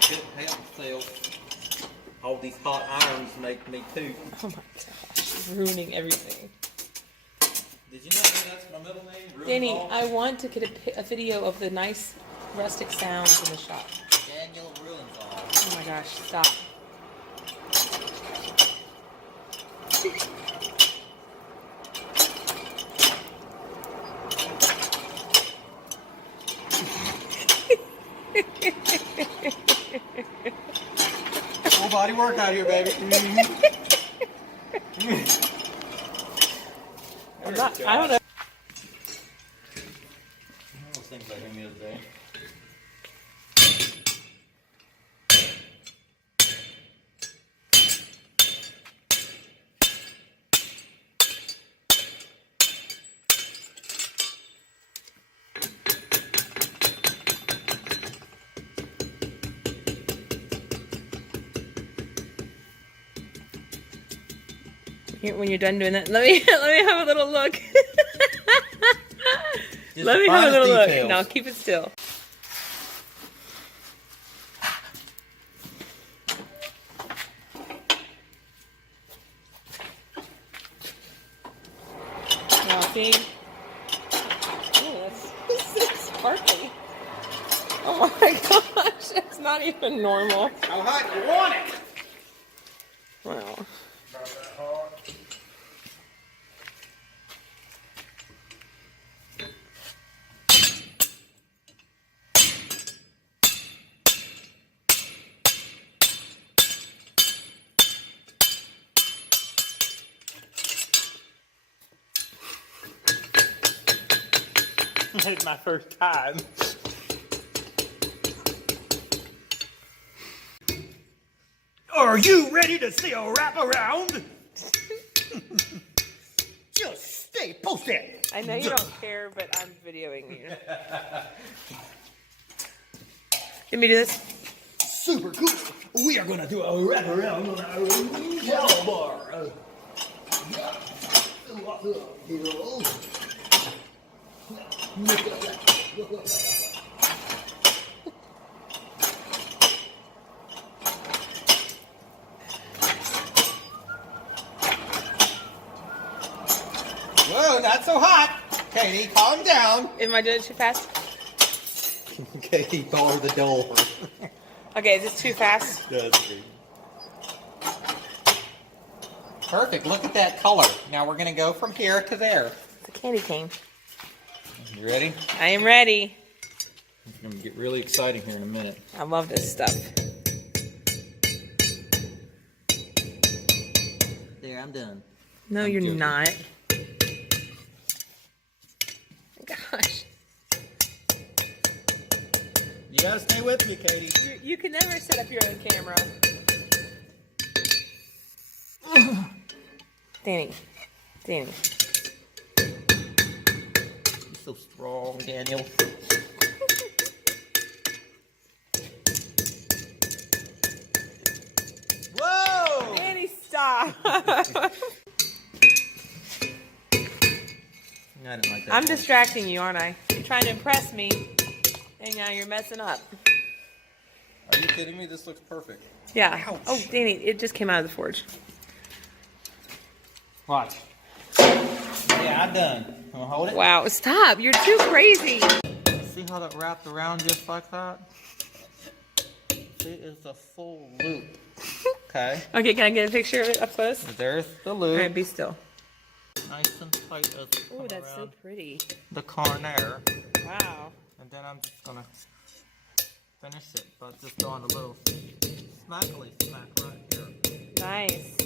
Couldn't help myself. All these hot irons make me too. Oh my gosh, ruining everything. Did you know that's my middle name? Danny, Rubenthal? I want to get a video of the nice rustic sounds in the shop. Daniel Rubenthal. Oh my gosh, stop. Full body workout here, baby. I'm not, I don't know. I was thinking about him the other day. When you're done doing that, let me have a little look. Just Let me the have a little finest look. details. No, keep it still. Now see? Oh, that's sparkly. Oh my gosh, it's not even normal. How hot you want it? Wow. It's my first time. Are you ready to see a wraparound? Just stay posted. I know you don't care, but I'm videoing you. Let me do this. Super cool. We are gonna do a wraparound on our handlebar. Whoa, not so hot. Katie, calm down. Am I doing it too fast? Katie, bar the door. Okay, is this too fast? Perfect. Look at that color. Now we're gonna go from here to there. It's a candy cane. You ready? I am ready. It's gonna get really exciting here in a minute. I love this stuff. There, I'm done. No, I'm you're joking. not. Gosh. You gotta stay with me, Katie. You can never set up your own camera. Danny. Danny. You're so strong, Daniel. Whoa! Danny, stop. I didn't like that. I'm distracting you, aren't I? You're trying to impress me, and now you're messing up. Are you kidding me? This looks perfect. Yeah. Ouch. Oh, Danny, it just came out of the forge. Watch. Yeah, I'm done. Wanna hold it? Wow, stop. You're too crazy. See how that wrapped around just like that? See, it's a full loop. Okay. Okay, can I get a picture of it up close? There's the All loop. right, be still. Nice and tight as it Oh, comes that's so around pretty. the corner. Wow. And then I'm just gonna finish it by just doing a little smackly smack right here. Nice.